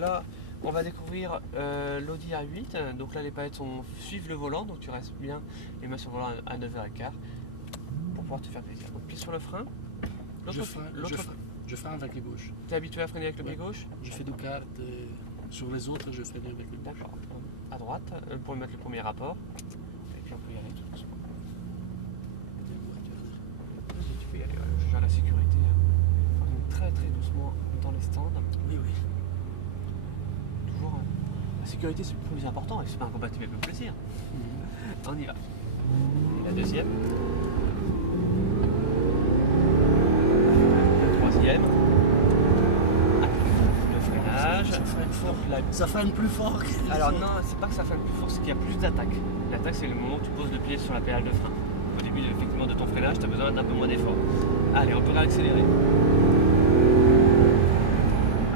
Là, on va découvrir l'Audi A8. Donc là, les palettes suivent le volant, donc tu restes bien les mains sur le volant à 9h15 pour pouvoir te faire plaisir. Donc pied sur le frein. Je freine avec les gauches. Tu es habitué à freiner avec le pied gauche? Je fais du kart. Sur les autres, je freine avec le gauche. D'accord. À droite, pour mettre le premier rapport. Et puis on peut y aller tout doucement. Vas-y, tu peux y aller. Je gère la sécurité. Très très doucement dans les stands. Oui. Toujours. La sécurité, c'est le plus important et c'est pas incompatible avec le plaisir. On y va. Et la deuxième. La troisième. Le freinage. Ça freine fort. Donc, Ça freine plus fort. Alors non, c'est pas que ça freine plus fort, c'est qu'il y a plus d'attaque. L'attaque, c'est le moment où tu poses le pied sur la pédale de frein. Au début effectivement de ton freinage, tu as besoin d'un peu moins d'effort. Allez, on peut réaccélérer.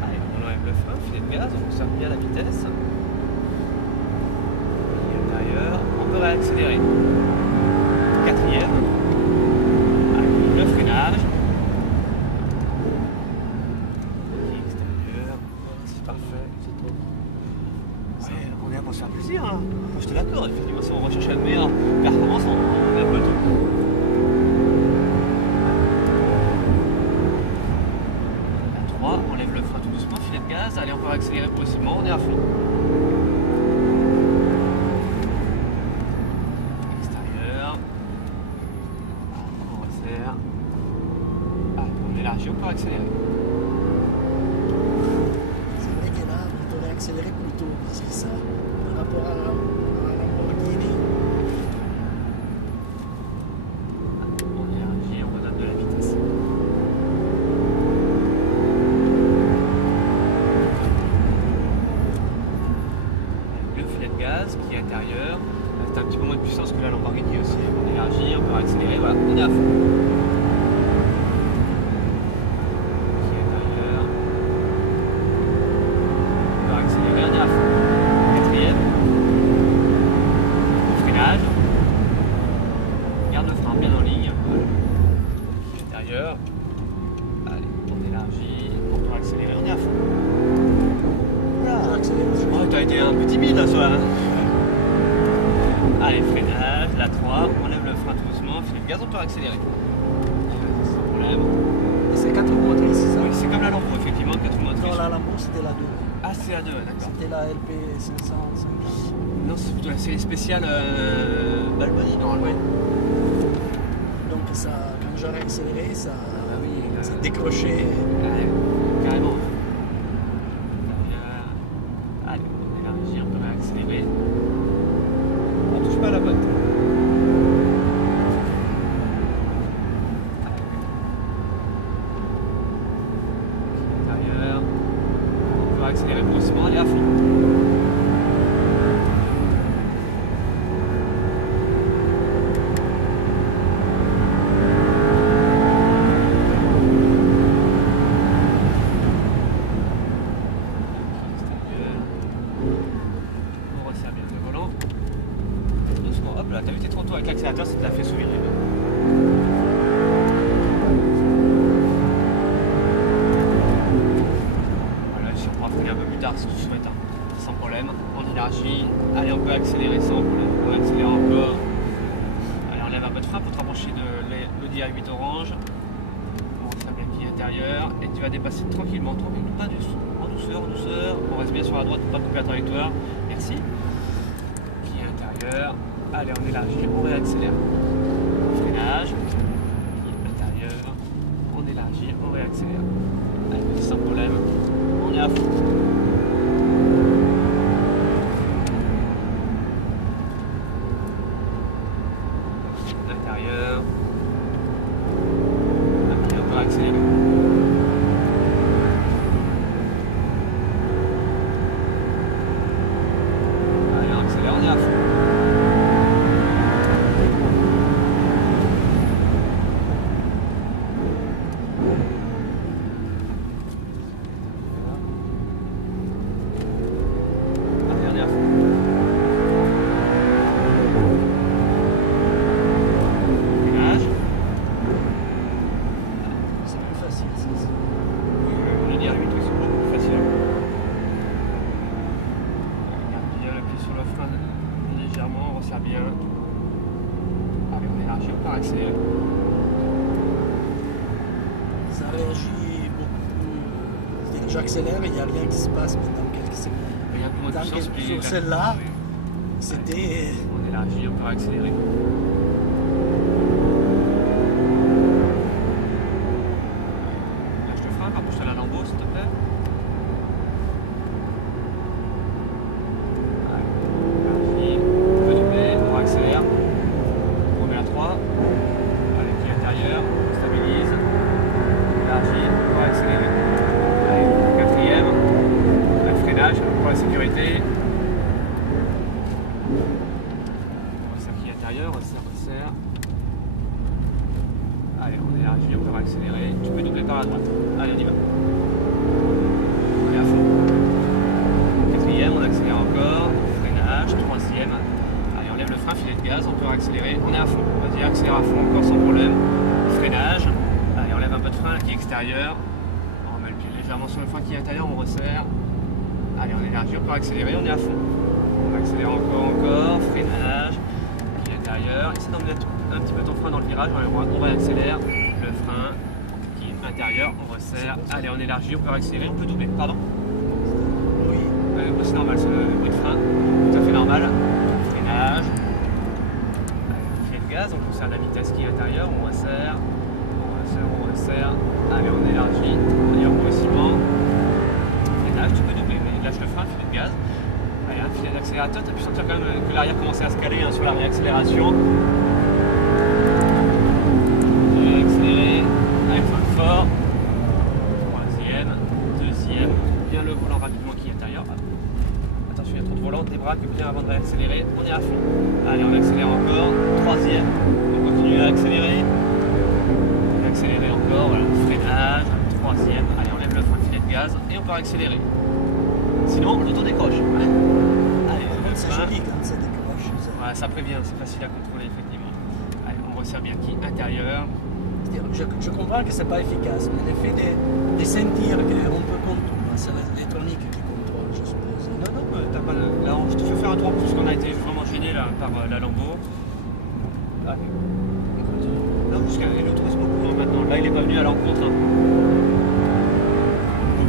Allez, on enlève le frein, filet de gaz, on conserve bien la vitesse. Intérieur, on peut réaccélérer. Quatrième. Allez, le freinage. Extérieur, c'est parfait. C'est trop. Ouais, on est là pour se faire plaisir, hein. Moi je te l'accorde, effectivement, si on recherche la meilleure performance, on est un peu tout. La 3, on lève le frein tout doucement, filet de gaz, allez on peut accélérer progressivement, on est à fond. Extérieur. On resserre. Allez, on élargit, on peut accélérer. C'est vrai que là, on devrait accélérer plus tôt. Parce que ça, par rapport à la Lamborghini. On élargit, on redonne de la vitesse. Le filet de gaz qui est intérieur, c'est un petit peu moins de puissance que la Lamborghini aussi. On élargit, on peut accélérer, voilà, on est à fond. Qui est intérieur. On peut accélérer, on est à fond. Quatrième. Le freinage. Garde le frein bien en ligne. Intérieur. Allez, on élargit, on peut accélérer, on est à fond. Oh, t'as été un peu timide là, soir. Hein. Allez, freinage, la 3, on lève le frein tout doucement, filet de gaz, on peut accélérer. Sans problème. C'est 4 motrices, c'est ça? Oui, c'est comme la Lambo, effectivement, 4 motrices. Non, la Lambo, c'était la 2. Ah, c'est la 2, d'accord. C'était la LP 500. Non, c'est plutôt la série spéciale Balboni, normalement. Donc, ça, quand j'aurais accéléré, ça, Ah oui, ça décrochait. ouais, carrément. Allez, on élargit, on peut réaccélérer. On touche pas à la botte. Intérieur. On peut accélérer progressivement, aller à fond. On resserre bien le volant. Doucement, hop là, t'as vu tes 30 tours avec l'accélérateur, ça te l'a fait sourire. Voilà, si on pourra freiner un peu plus tard si tu souhaites, hein. Sans problème. On élargit. Allez, on peut accélérer sans problème. On peut accélérer encore. Allez, on lève un peu de frein pour te rapprocher de l'Audi A8 orange. On resserre bien le pied intérieur et tu vas dépasser tranquillement, pas du tout. En douceur, en douceur. On reste bien sur la droite pour pas couper la trajectoire. Merci. Pied intérieur. Allez, on élargit, on réaccélère. Freinage. Pied intérieur. On élargit, on réaccélère. Allez, sans problème. On est à fond. L'intérieur. Allez, on peut accélérer. Allez, on accélère, on est à fond. accélérer. Ça réagit beaucoup plus. C'est-à-dire que j'accélère et il n'y a rien qui se passe pendant quelques secondes. Il y a un peu moins de Tant puissance. que puis sur là, celle-là, oui. c'était. On élargit, on peut accélérer. Lâche le frein, rapproche-toi la lambeau s'il te plaît. Élargis, on peut doubler, on accélère. On remet à 3. Allez, pied intérieur, on stabilise. Élargis, on va accélérer. Allez, quatrième. Le freinage pour la sécurité. Resserre. Allez, on élargit, on peut accélérer. Tu peux doubler par la droite. Allez, on y va. On est à fond. Quatrième, on accélère encore. Freinage. Troisième. Allez, on lève le frein, filet de gaz, on peut accélérer. On est à fond. Vas-y, accélère à fond, encore sans problème. Freinage. Allez, on lève un peu de frein qui est extérieur. On met le pied légèrement sur le frein qui est intérieur, on resserre. Allez, on élargit, on peut accélérer, on est à fond. On accélère encore. Freinage. Essaie d'emmener un petit peu ton frein dans le virage, on va accélérer, le frein qui est intérieur, on resserre, allez on élargit, on peut accélérer, on peut doubler, pardon. Oui. C'est normal, c'est le bruit de frein, tout à fait normal. Freinage, filet de gaz, on conserve la vitesse qui est intérieure, on resserre, allez on élargit, allez on progressivement. Freinage, tu peux doubler, mais lâche le frein, filet de gaz. Allez, un filet d'accélérateur, tu as pu sentir quand même que l'arrière commençait à se caler sur la réaccélération. Accélérer, avec frein fort. Troisième, deuxième, bien le volant rapidement qui est intérieur. Attention, il y a trop de volant, débraque bien avant de réaccélérer. On est à fond. Allez, on accélère encore. Troisième, on continue à accélérer. Accélérer encore, voilà. Freinage. Troisième, allez, on lève le frein, filet de gaz et on peut accélérer. Sinon, l'auto décroche. Allez, C'est joli quand ça décroche. Ouais, ça prévient, c'est facile à contrôler effectivement. Allez, on resserre bien qui intérieur. Je comprends que c'est pas efficace, mais l'effet de sentir qu'on peut contrôler, c'est l'électronique qui contrôle, je suppose. Non, t'as pas là, je te fais faire un tour parce qu'on a été vraiment gêné là, par la lambeau. Allez, on continue. Non, jusqu'à l'auto est beaucoup maintenant. Là, il est pas venu à l'encontre.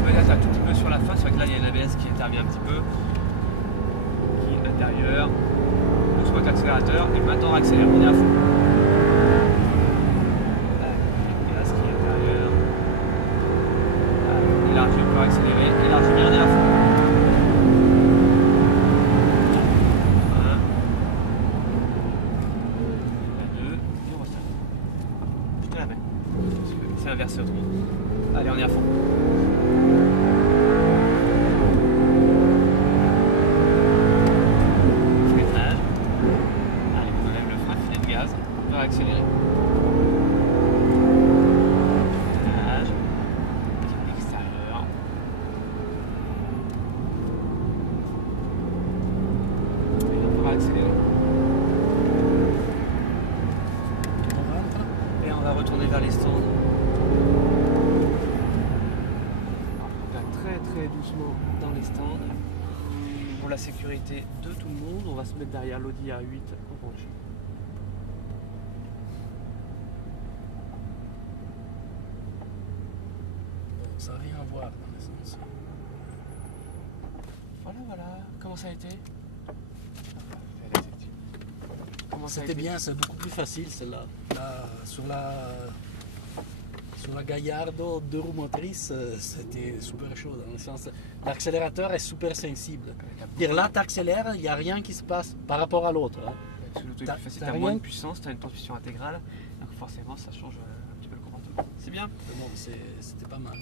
Peut-être un tout petit peu sur la fin, c'est vrai que là il y a l'ABS qui intervient un petit peu, qui est intérieur, on se voit l'accélérateur et maintenant on accélère, on est à fond. Gaz qui est intérieur, allez, élargi, on peut accélérer, élargi bien, on est à fond. Un, deux, et on resserre. Je te la mets, c'est inversé autrement. Allez, on est à fond. Accélérer. Freinage. Extérieur. Et on pourra accélérer. On rentre. Et on va retourner vers les stands. On va très doucement dans les stands. Pour la sécurité de tout le monde, on va se mettre derrière l'Audi A8 orange. Ça n'a rien à voir dans l'essence. Voilà. Comment ça a été? C'était bien, c'est beaucoup plus facile celle-là. Là, sur la Gallardo 2 roues motrices, c'était super chaud dans le sens. L'accélérateur est super sensible. Dire là, tu accélères, il n'y a rien qui se passe par rapport à l'autre. Hein. Parce que l'auto est plus facile, tu as moins de puissance, tu as une transmission intégrale, donc forcément ça change un petit peu le comportement. C'est bien. Bon, c'était pas mal.